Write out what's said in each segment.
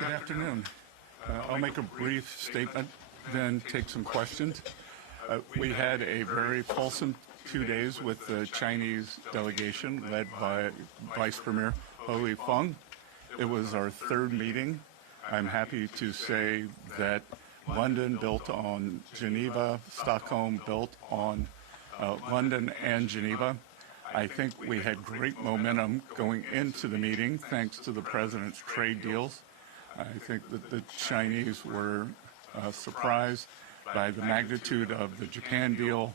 Good afternoon. I'll make a brief statement, then take some questions. We had a very fulsome 2 days with the Chinese delegation led by Vice Premier Ho Feng. It was our third meeting. I'm happy to say that London built on Geneva, Stockholm built on London and Geneva. I think we had great momentum going into the meeting thanks to the President's trade deals. I think that the Chinese were surprised by the magnitude of the Japan deal,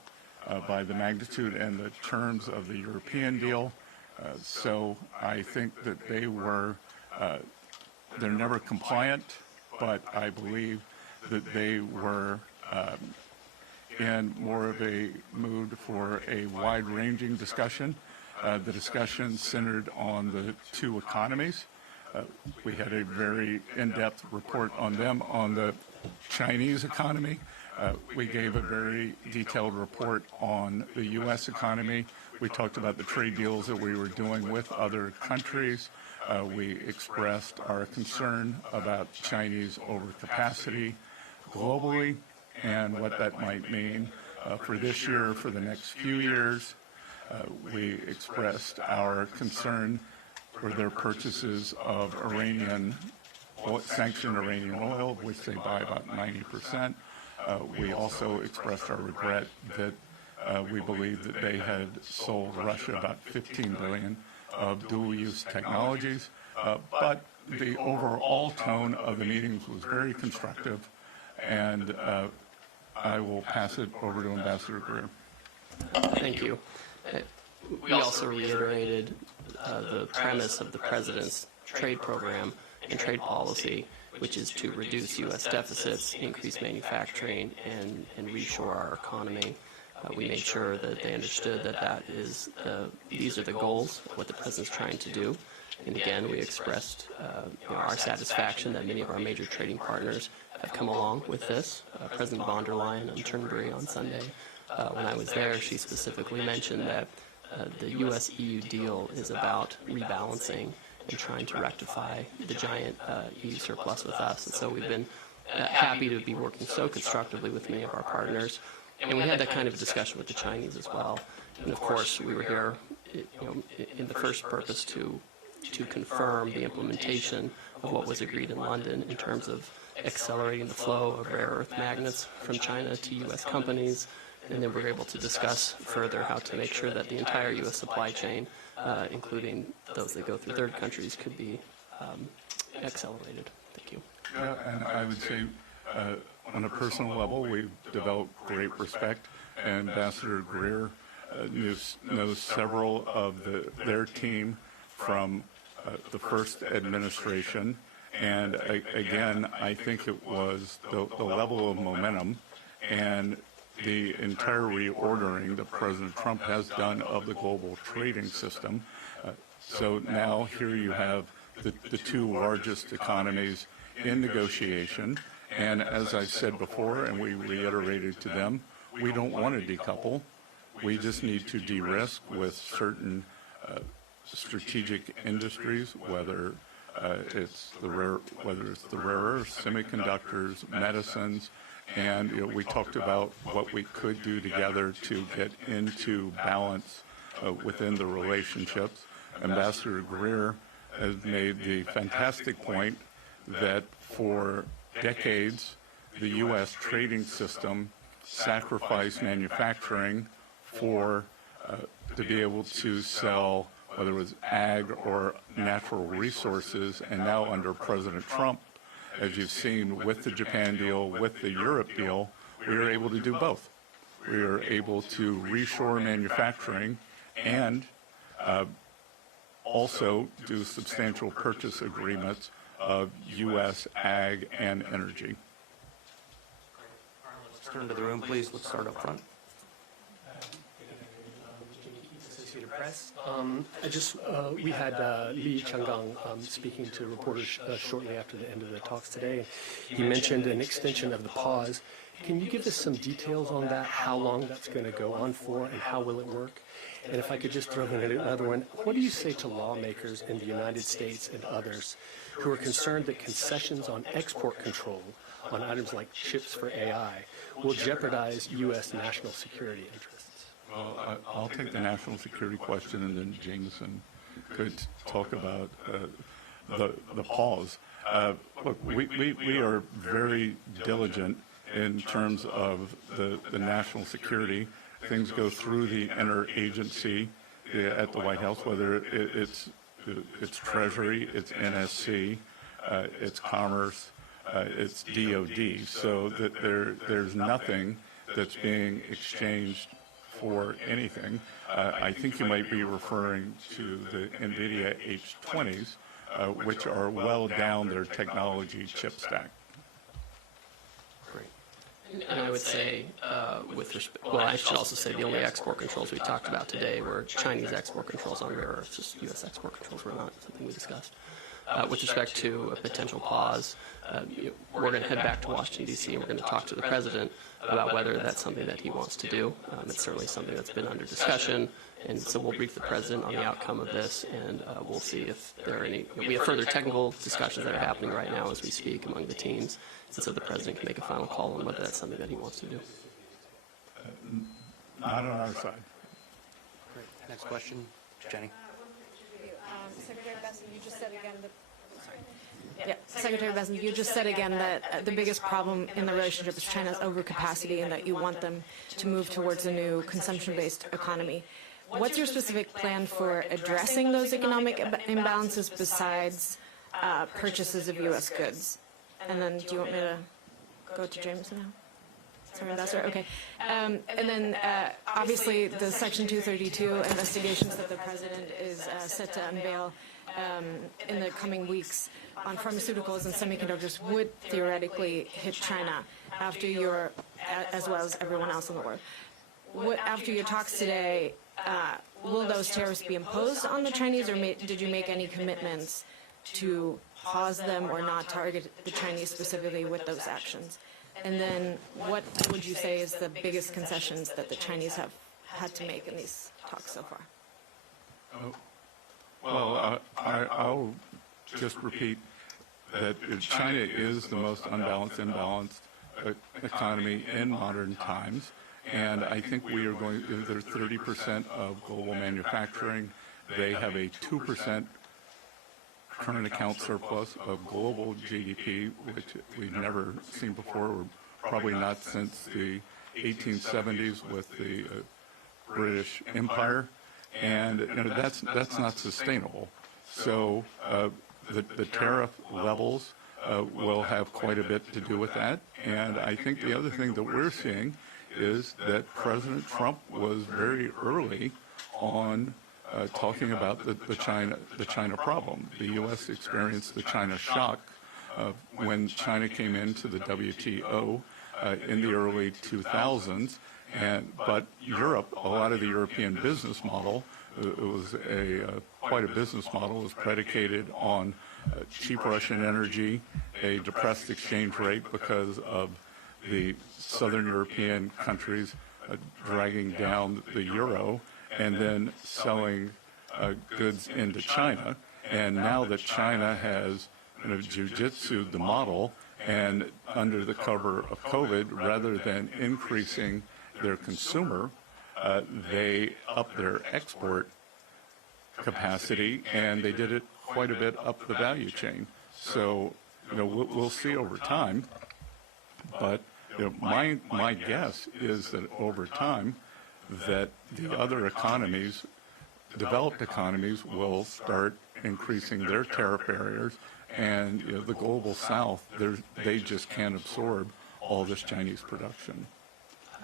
by the magnitude and the terms of the European deal. So I think that they're never compliant, but I believe that they were in more of a mood for a wide-ranging discussion. The discussion centered on the two economies. We had a very in-depth report on them on the Chinese economy. We gave a very detailed report on the U.S. economy. We talked about the trade deals that we were doing with other countries. We expressed our concern about Chinese overcapacity globally and what that might mean for this year, for the next few years. We expressed our concern for their purchases of sanctioned Iranian oil, of which they buy about 90%. We also expressed our regret that we believe that they had sold Russia about $15 billion of dual-use technologies. But the overall tone of the meetings was very constructive, and I will pass it over to Ambassador Greer. Thank you. We also reiterated the premise of the President's trade program and trade policy, which is to reduce U.S. deficits, increase manufacturing, and reshore our economy. We made sure that they understood that these are the goals of what the President's trying to do. And again, we expressed our satisfaction that many of our major trading partners have come along with this. President von der Leyen on Turnberry on Sunday, when I was there, she specifically mentioned that the U.S.-EU deal is about rebalancing and trying to rectify the giant EU surplus with us. And so we've been happy to be working so constructively with many of our partners. And we had that kind of discussion with the Chinese as well. And of course, we were here in the first purpose to confirm the implementation of what was agreed in London in terms of accelerating the flow of rare earth magnets from China to U.S. companies. And then we're able to discuss further how to make sure that the entire U.S. supply chain, including those that go through third countries, could be accelerated. Thank you. Yeah, and I would say on a personal level, we've developed great respect. Ambassador Greer knows several of their team from the first administration. And again, I think it was the level of momentum and the entire reordering that President Trump has done of the global trading system. So now here you have the two largest economies in negotiation. And as I said before, and we reiterated to them, we don't want to decouple. We just need to de-risk with certain strategic industries, whether it's the rare earths, semiconductors, medicines. And we talked about what we could do together to get into balance within the relationships. Ambassador Greer has made the fantastic point that for decades, the U.S. trading system sacrificed manufacturing to be able to sell, whether it was ag or natural resources. And now under President Trump, as you've seen with the Japan deal, with the Europe deal, we are able to do both. We are able to reshore manufacturing and also do substantial purchase agreements of U.S. ag and energy. Let's turn to the room, please. Let's start up front. Associated Press. We had Li Changgang speaking to reporters shortly after the end of the talks today. He mentioned an extension of the pause. Can you give us some details on that, how long that's going to go on for, and how will it work? And if I could just throw in another one, what do you say to lawmakers in the United States and others who are concerned that concessions on export control on items like chips for AI will jeopardize U.S. national security interests? Well, I'll take the national security question, and then Jameson could talk about the pause. Look, we are very diligent in terms of the national security. Things go through the interagency at the White House, whether it's Treasury, it's NSC, it's Commerce, it's DOD, so that there's nothing that's being exchanged for anything. I think you might be referring to the NVIDIA H20s, which are well down their technology chip stack. And I would say, I should also say the only export controls we talked about today were Chinese export controls on rare earths. Just U.S. export controls were not something we discussed. With respect to a potential pause, we're going to head back to Washington, D.C., and we're going to talk to the president about whether that's something that he wants to do. It's certainly something that's been under discussion, and so we'll brief the president on the outcome of this, and we'll see if there are any. We have further technical discussions that are happening right now as we speak among the teams, and so the president can make a final call on whether that's something that he wants to do. Not on our side. Great. Next question, Jenny. Secretary Bessel, you just said again that. Secretary Bessel, you just said again that the biggest problem in the relationship is China's overcapacity, and that you want them to move towards a new consumption-based economy. What's your specific plan for addressing those economic imbalances besides purchases of U.S. goods? And then, do you want me to go to Jameson now? Sorry, Ambassador. Okay. And then, obviously, the Section 232 investigations that the president is set to unveil in the coming weeks on pharmaceuticals and semiconductors would theoretically hit China after your, as well as everyone else in the world. After your talks today, will those tariffs be imposed on the Chinese, or did you make any commitments to pause them or not target the Chinese specifically with those actions? And then what would you say is the biggest concessions that the Chinese have had to make in these talks so far? Well, I'll just repeat that China is the most imbalanced economy in modern times, and I think we are going, they're 30% of global manufacturing. They have a 2% current account surplus of global GDP, which we've never seen before, or probably not since the 1870s with the British Empire, and that's not sustainable. So the tariff levels will have quite a bit to do with that, and I think the other thing that we're seeing is that President Trump was very early on talking about the China problem. The U.S. experienced the China shock when China came into the WTO in the early 2000s, but Europe, a lot of the European business model, it was quite a business model, was predicated on cheap Russian energy, a depressed exchange rate because of the southern European countries dragging down the euro, and then selling goods into China. And now that China has jujitsu'd the model, and under the cover of COVID, rather than increasing their consumer, they upped their export capacity, and they did it quite a bit up the value chain. So, we'll see over time, but my guess is that over time, that the other economies, developed economies, will start increasing their tariff barriers, and the global South, they just can't absorb all this Chinese production.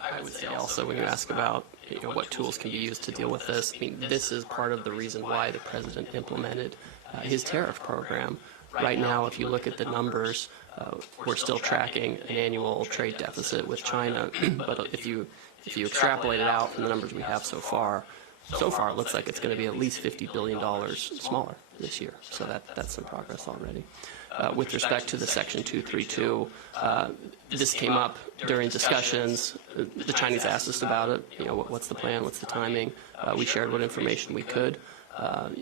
I would say also, when you ask about what tools can be used to deal with this, I mean, this is part of the reason why the president implemented his tariff program. Right now, if you look at the numbers, we're still tracking an annual trade deficit with China, but if you extrapolate it out from the numbers we have so far, so far it looks like it's going to be at least $50 billion smaller this year. So that's some progress already. With respect to the Section 232, this came up during discussions. The Chinese asked us about it. What's the plan? What's the timing? We shared what information we could.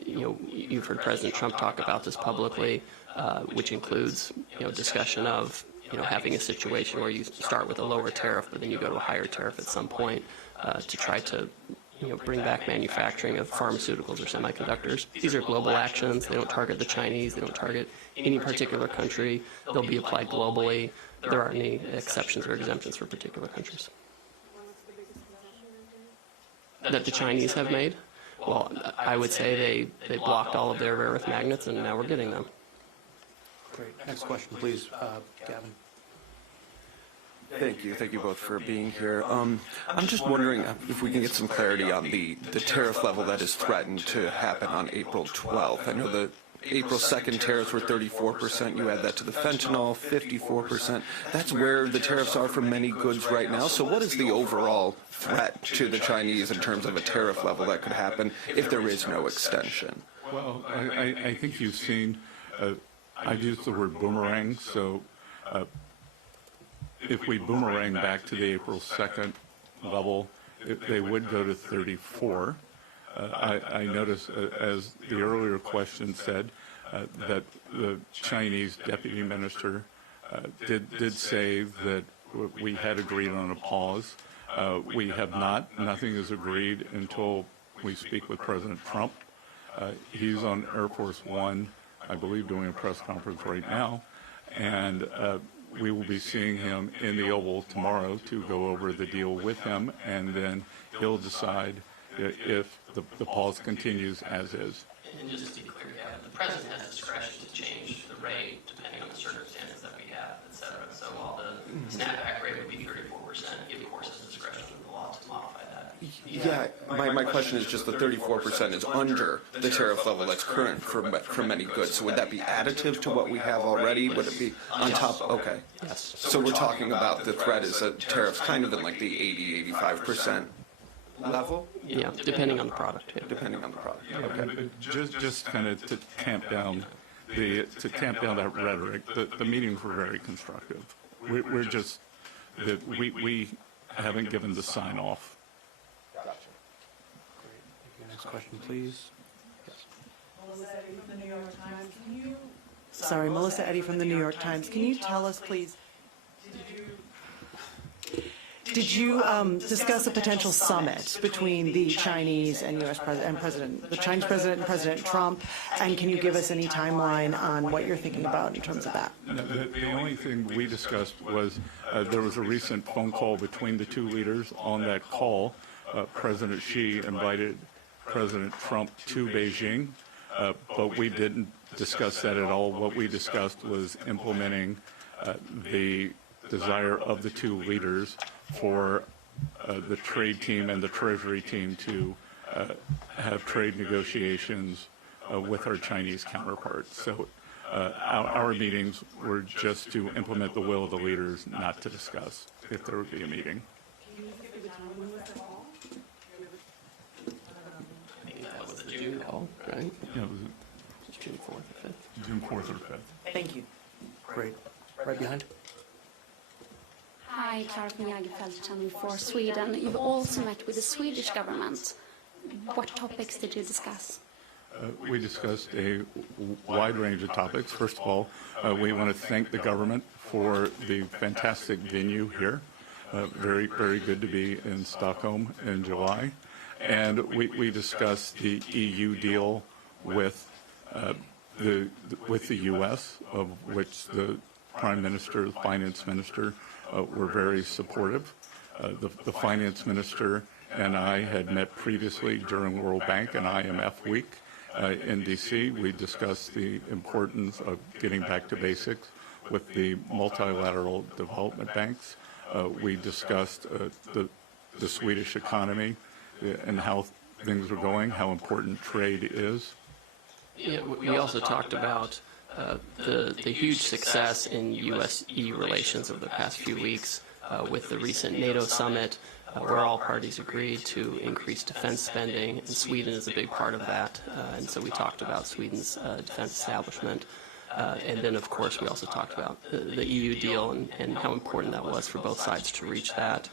You've heard President Trump talk about this publicly, which includes, discussion of, having a situation where you start with a lower tariff, but then you go to a higher tariff at some point to try to, bring back manufacturing of pharmaceuticals or semiconductors. These are global actions. They don't target the Chinese. They don't target any particular country. They'll be applied globally. There aren't any exceptions or exemptions for particular countries. That the Chinese have made? Well, I would say they blocked all of their rare earth magnets, and now we're getting them. Great. Next question, please, Gavin. Thank you both for being here. I'm just wondering if we can get some clarity on the tariff level that is threatened to happen on April 12th. I know the April 2nd tariffs were 34%. You add that to the fentanyl, 54%. That's where the tariffs are for many goods right now. So what is the overall threat to the Chinese in terms of a tariff level that could happen if there is no extension? Well, I think you've seen, I've used the word boomerang, so if we boomerang back to the April 2nd level, they would go to 34. I noticed, as the earlier question said, that the Chinese deputy minister did say that we had agreed on a pause. We have not. Nothing is agreed until we speak with President Trump. He's on Air Force One, I believe, doing a press conference right now, and we will be seeing him in the Oval tomorrow to go over the deal with him, and then he'll decide if the pause continues as is. And just to be clear, the President has discretion to change the rate depending on the circumstances that we have, et cetera. So while the snapback rate would be 34%, he of course has discretion in the law to modify that. Yeah, my question is just the 34% is under the tariff level that's current for many goods. So would that be additive to what we have already? Would it be on top? Okay. Yes. So we're talking about the threat is that tariffs kind of in like the 80-85% level? Yeah, depending on the product. Yeah. Depending on the product. Okay. Just kind of to tamp down that rhetoric. The meetings were very constructive. We're just that we haven't given the sign off. Gotcha. Great. Next question, please. Sorry, Melissa Eddy from the New York Times. Can you tell us, please, did you discuss a potential summit between the Chinese and U.S. the Chinese president and President Trump? And can you give us any timeline on what you're thinking about in terms of that? The only thing we discussed was there was a recent phone call between the two leaders. On that call, President Xi invited President Trump to Beijing, but we didn't discuss that at all. What we discussed was implementing the desire of the two leaders for the trade team and the Treasury team to have trade negotiations with our Chinese counterparts. So our meetings were just to implement the will of the leaders, not to discuss if there would be a meeting. I think that was the June call, right? Yeah, It's June 4th or 5th. June 4th or 5th. Thank you. Great. Right behind. Hi, Clara from Jägerfeld Channel 4 Sweden. You've also met with the Swedish government. What topics did you discuss? We discussed a wide range of topics. First of all, we want to thank the government for the fantastic venue here. Very, very good to be in Stockholm in July. And we discussed the EU deal with the U.S., of which the Prime Minister, the Finance Minister, were very supportive. The Finance Minister and I had met previously during World Bank and IMF Week in D.C. We discussed the importance of getting back to basics with the multilateral development banks. We discussed the Swedish economy and how things are going, how important trade is. Yeah, we also talked about the huge success in U.S.-EU relations over the past few weeks with the recent NATO summit, where all parties agreed to increase defense spending, and Sweden is a big part of that. And so we talked about Sweden's defense establishment. And then, of course, we also talked about the EU deal and how important that was for both sides to reach that.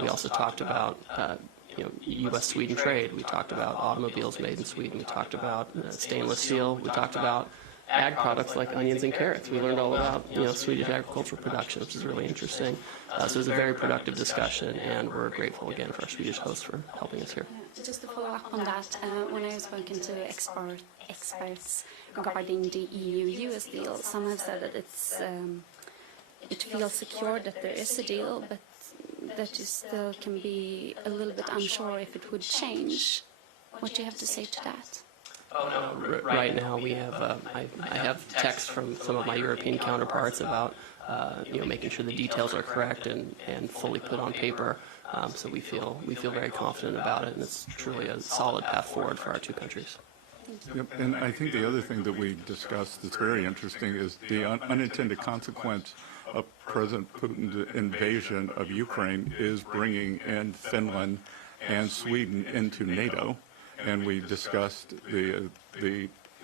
We also talked about U.S.-Sweden trade. We talked about automobiles made in Sweden. We talked about stainless steel. We talked about ag products like onions and carrots. We learned all about Swedish agricultural production, which is really interesting. So it was a very productive discussion, and we're grateful again for our Swedish hosts for helping us here. Just to follow up on that, when I was spoken to experts regarding the EU-US deal, some have said that it feels secure that there is a deal, but that you still can be a little bit unsure if it would change. What do you have to say to that? Right now, we have I have texts from some of my European counterparts about making sure the details are correct and fully put on paper. So we feel very confident about it, and it's truly a solid path forward for our two countries. Yep, and I think the other thing that we discussed that's very interesting is the unintended consequence of President Putin's invasion of Ukraine is bringing in Finland and Sweden into NATO. And we discussed the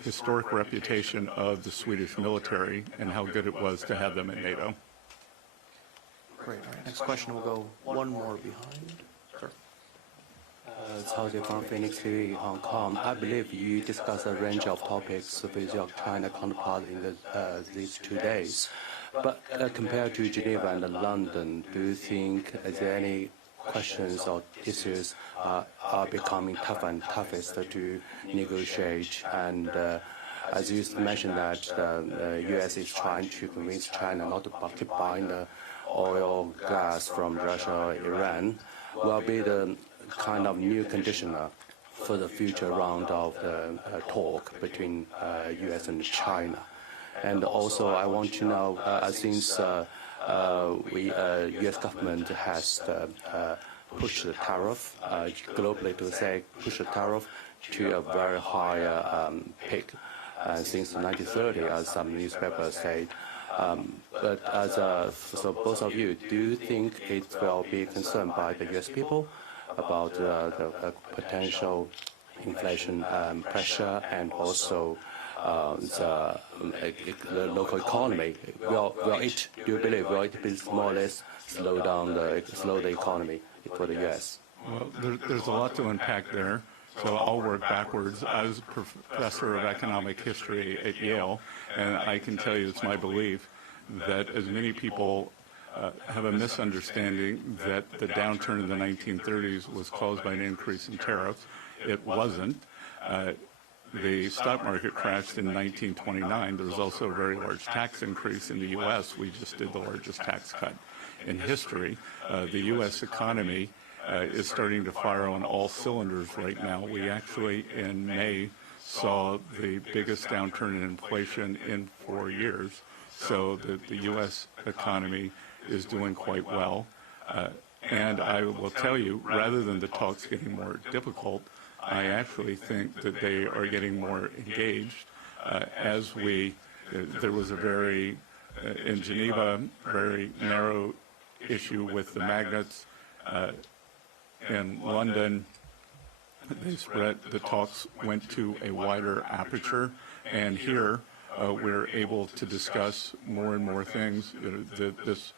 historic reputation of the Swedish military and how good it was to have them in NATO. Great. All right. Next question, we'll go one more behind. Sir. It's Jose from Phoenix TV, Hong Kong. I believe you discussed a range of topics with your China counterpart in these 2 days. But compared to Geneva and London, do you think is there any questions or issues are becoming tougher and toughest to negotiate? And as you mentioned that the U.S. is trying to convince China not to keep buying the oil, gas from Russia or Iran, will be the kind of new conditioner for the future round of the talk between U.S. and China. And also, I want to know, since U.S. government has pushed the tariff globally to say push the tariff to a very high peak since 1930, as some newspapers say. But so both of you, do you think it will be concerned by the U.S. people about the potential inflation pressure and also the local economy? Do you believe will it be more or less slow the economy for the U.S.? Well, there's a lot to unpack there, so I'll work backwards. I was a professor of economic history at Yale, and I can tell you it's my belief that as many people have a misunderstanding that the downturn in the 1930s was caused by an increase in tariffs. It wasn't. The stock market crashed in 1929. There was also a very large tax increase in the U.S. We just did the largest tax cut in history. The U.S. economy is starting to fire on all cylinders right now. We actually, in May, saw the biggest downturn in inflation in 4 years. So the U.S. economy is doing quite well. And I will tell you, rather than the talks getting more difficult, I actually think that they are getting more engaged as there was a very, in Geneva, very narrow issue with the magnets. In London, the talks went to a wider aperture, and here we're able to discuss more and more things. This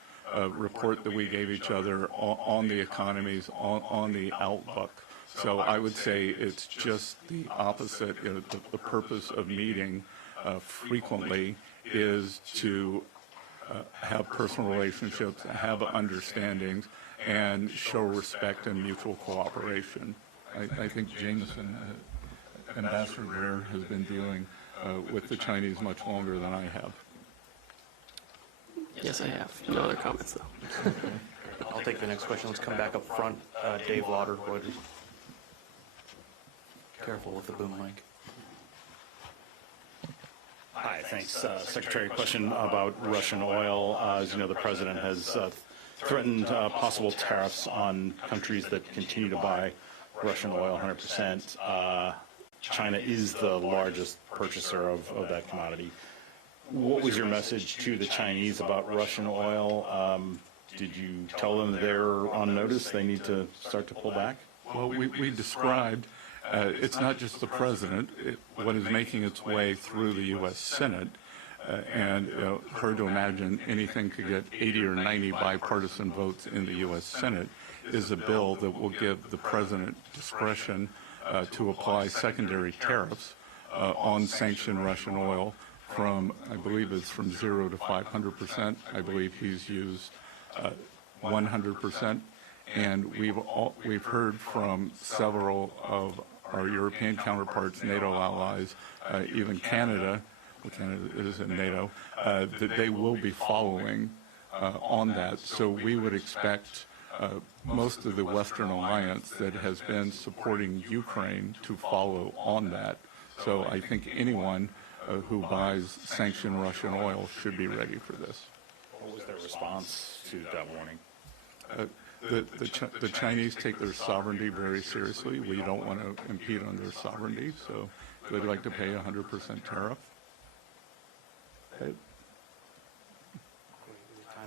report that we gave each other on the economies, on the outlook. So I would say it's just the opposite. The purpose of meeting frequently is to have personal relationships, have understandings, and show respect and mutual cooperation. I think Jameson, Ambassador there, has been dealing with the Chinese much longer than I have. Yes, I have. No other comments, though. I'll take the next question. Let's come back up front. Dave Lauder, Reuters. Careful with the boom mic. Hi, thanks. Secretary, question about Russian oil. As you know, the president has threatened possible tariffs on countries that continue to buy Russian oil 100%. China is the largest purchaser of that commodity. What was your message to the Chinese about Russian oil? did you tell them they're on notice, they need to start to pull back? Well, we described, it's not just the president, what is making its way through the U.S. Senate, and hard to imagine anything could get 80 or 90 bipartisan votes in the U.S. Senate, is a bill that will give the president discretion to apply secondary tariffs on sanctioned Russian oil from, I believe it's from 0 to 500%. I believe he's used 100%. And we've heard from several of our European counterparts, NATO allies, even Canada, well, Canada is in NATO, that they will be following on that. So we would expect most of the Western alliance that has been supporting Ukraine to follow on that. So I think anyone who buys sanctioned Russian oil should be ready for this. What was their response to that warning? The Chinese take their sovereignty very seriously. We don't want to impede on their sovereignty, so they'd like to pay 100% tariff. Time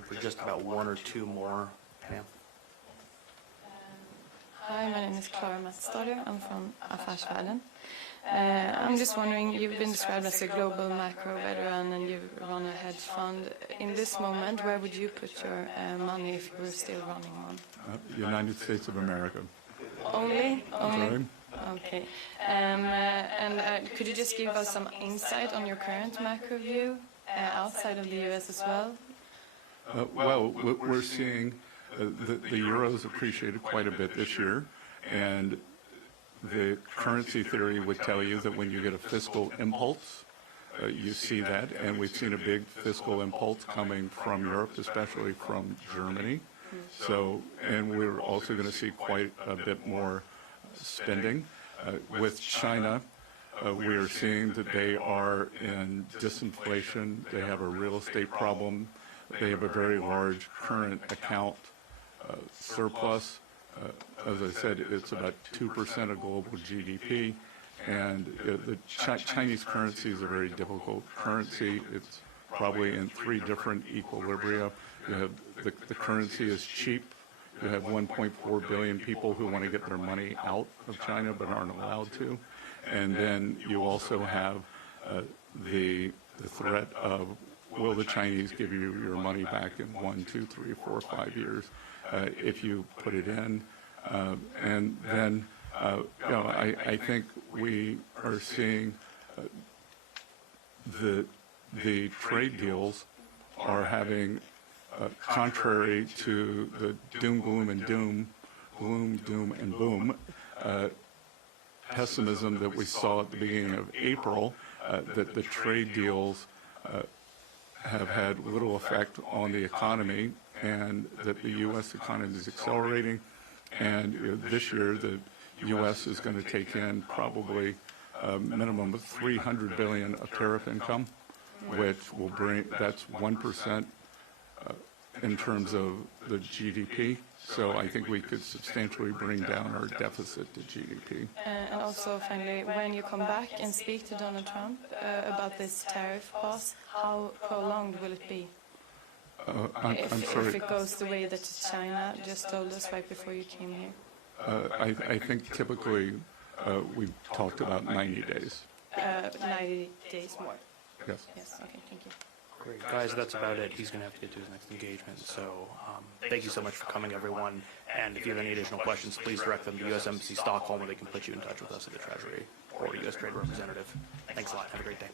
for just about one or two more, Pam. Hi, my name is Clara Matstorder. I'm from Affärsvärlden. I'm just wondering, you've been described as a global macro veteran and you run a hedge fund. In this moment, where would you put your money if you were still running one? United States of America. Only? Sorry? Okay. Could you just give us some insight on your current macro view outside of the U.S. as well? Well, we're seeing the euro's appreciated quite a bit this year, and the currency theory would tell you that when you get a fiscal impulse, you see that, and we've seen a big fiscal impulse coming from Europe, especially from Germany. So, and we're also going to see quite a bit more spending. With China, we are seeing that they are in disinflation. They have a real estate problem. They have a very large current account surplus. As I said, it's about 2% of global GDP, and the Chinese currency is a very difficult currency. It's probably in 3 different equilibria. You have the currency is cheap. You have 1.4 billion people who want to get their money out of China but aren't allowed to. And then you also have the threat of, will the Chinese give you your money back in 1, 2, 3, 4, 5 years if you put it in? And then, I think we are seeing the trade deals are having, contrary to the doom, gloom, and doom, pessimism that we saw at the beginning of April, that the trade deals have had little effect on the economy, and that the U.S. economy is accelerating. And this year, the U.S. is going to take in probably a minimum of $300 billion of tariff income, which will bring, that's 1% in terms of the GDP. So I think we could substantially bring down our deficit to GDP. And also, finally, when you come back and speak to Donald Trump about this tariff pause, how prolonged will it be? I'm sorry. If it goes the way that China just told us right before you came here? I think typically we've talked about 90 days. 90 days more? Yes. Yes, okay, thank you. Great. Guys, that's about it. He's going to have to get to his next engagement. So thank you so much for coming, everyone. And if you have any additional questions, please direct them to U.S. Embassy Stockholm, where they can put you in touch with us at the Treasury or U.S. Trade Representative. Thanks a lot. Have a great day.